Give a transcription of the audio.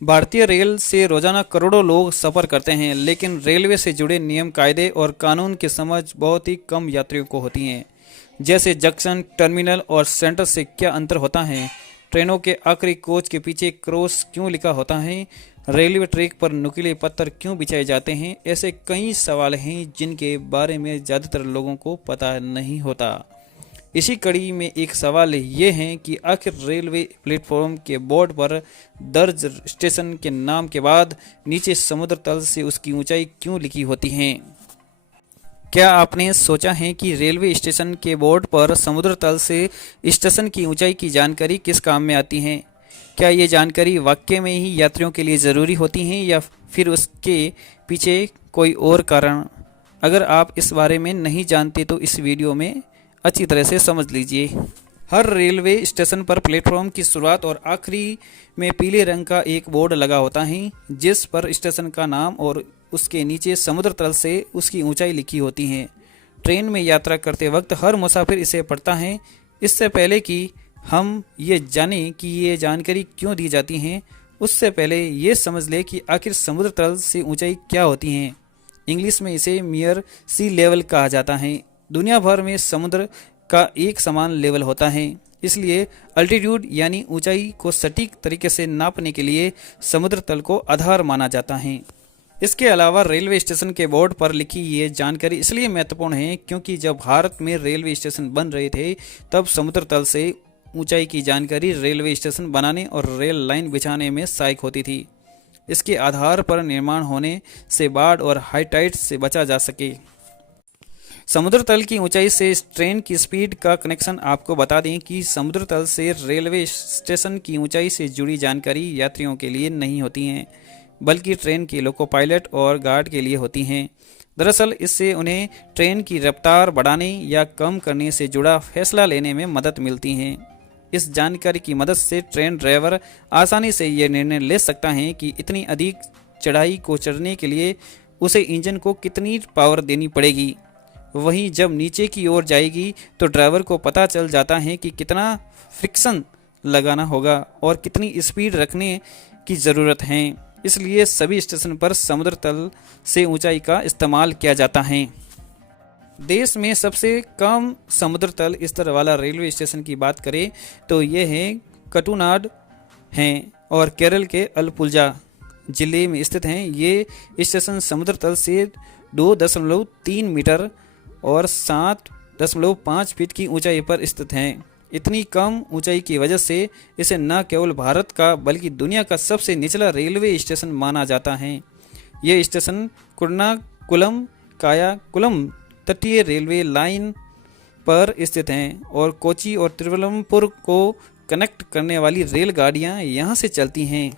भारतीय रेल से रोजाना करोड़ों लोग सफर करते हैं, लेकिन रेलवे से जुड़े नियम, कायदे और कानून की समझ बहुत ही कम यात्रियों को होती है। जैसे जंक्शन, टर्मिनल और सेंटर से क्या अंतर होता है, ट्रेनों के आखिरी कोच के पीछे क्रॉस क्यों लिखा होता है, रेलवे ट्रैक पर नुकीले पत्थर क्यों बिछाए जाते हैं, ऐसे कई सवाल हैं जिनके बारे में ज़्यादातर लोगों को पता नहीं होता। इसी कड़ी में एक सवाल ये है कि आखिर रेलवे प्लेटफॉर्म के बोर्ड पर दर्ज स्टेशन के नाम के बाद नीचे समुद्र तल से उसकी ऊंचाई क्यों लिखी होती है। क्या आपने सोचा है कि रेलवे स्टेशन के बोर्ड पर समुद्र तल से स्टेशन की ऊंचाई की जानकारी किस काम में आती है? क्या ये जानकारी वाकई में ही यात्रियों के लिए ज़रूरी होती है या फिर उसके पीछे कोई और कारण? अगर आप इस बारे में नहीं जानते तो इस वीडियो में अच्छी तरह से समझ लीजिए। हर रेलवे स्टेशन पर प्लेटफॉर्म की शुरुआत और आखिरी में पीले रंग का एक बोर्ड लगा होता है, जिस पर स्टेशन का नाम और उसके नीचे समुद्र तल से उसकी ऊंचाई लिखी होती है। ट्रेन में यात्रा करते वक्त हर मुसाफिर इसे पढ़ता है। इससे पहले कि हम ये जानें कि ये जानकारी क्यों दी जाती है, उससे पहले ये समझ ले कि आखिर समुद्र तल से ऊंचाई क्या होती है। इंग्लिश में इसे नियर सी लेवल कहा जाता है। दुनिया भर में समुद्र का एक समान लेवल होता है, इसलिए अल्टीट्यूड यानी ऊंचाई को सटीक तरीके से नापने के लिए समुद्र तल को आधार माना जाता है। इसके अलावा रेलवे स्टेशन के बोर्ड पर लिखी ये जानकारी इसलिए महत्वपूर्ण है क्योंकि जब भारत में रेलवे स्टेशन बन रहे थे तब समुद्र तल से ऊंचाई की जानकारी रेलवे स्टेशन बनाने और रेल लाइन बिछाने में सहायक होती थी। इसके आधार पर निर्माण होने से बाढ़ और हाई टाइड से बचा जा सके। समुद्र तल की ऊंचाई से ट्रेन की स्पीड का कनेक्शन आपको बता दें कि समुद्र तल से रेलवे स्टेशन की ऊंचाई से जुड़ी जानकारी यात्रियों के लिए नहीं होती हैं, बल्कि ट्रेन के लोको पायलट और गार्ड के लिए होती हैं। दरअसल इससे उन्हें ट्रेन की रफ्तार बढ़ाने या कम करने से जुड़ा फैसला लेने में मदद मिलती है। इस जानकारी की मदद से ट्रेन ड्राइवर आसानी से ये निर्णय ले सकता है कि इतनी अधिक चढ़ाई को चढ़ने के लिए उसे इंजन को कितनी पावर देनी पड़ेगी। वहीं जब नीचे की ओर जाएगी तो ड्राइवर को पता चल जाता है कि कितना फ्रिक्शन लगाना होगा और कितनी स्पीड रखने की ज़रूरत है। इसलिए सभी स्टेशन पर समुद्र तल से ऊंचाई का इस्तेमाल किया जाता है। देश में सबसे कम समुद्र तल स्तर वाला रेलवे स्टेशन की बात करें तो ये है कटुनाड हैं और केरल के अलपुजा जिले में स्थित हैं। ये स्टेशन समुद्र तल से 2.3 मीटर और 7.5 फीट की ऊंचाई पर स्थित हैं। इतनी कम ऊंचाई की वजह से इसे न केवल भारत का बल्कि दुनिया का सबसे निचला रेलवे स्टेशन माना जाता है। यह स्टेशन कुर्नाकुलम कायाकुलम तटीय रेलवे लाइन पर स्थित हैं और कोची और तिरुवनंतपुरम को कनेक्ट करने वाली रेलगाड़ियां यहां से चलती हैं।